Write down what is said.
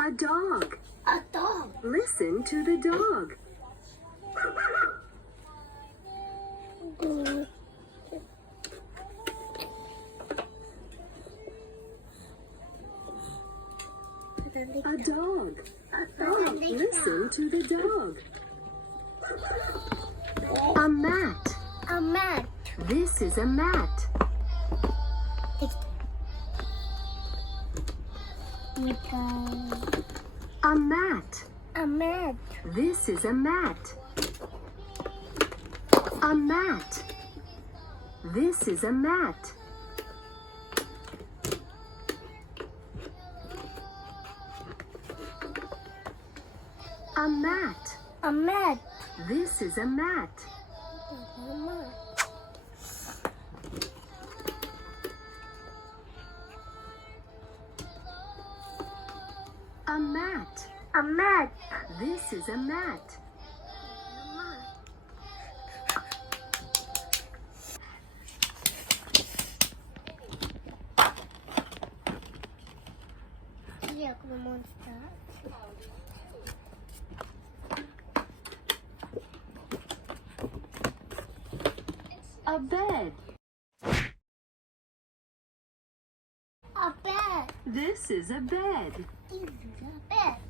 A dog. A dog. Listen to the dog. A dog. Listen to the dog. A mat. A mat. This is a mat. A mat. A mat. This is a mat. A mat. This is a mat. A mat. A mat. This is a mat. A mat. A mat. This is a mat. Як ви монстр? A bed. A bed. This is a bed. This is a bed.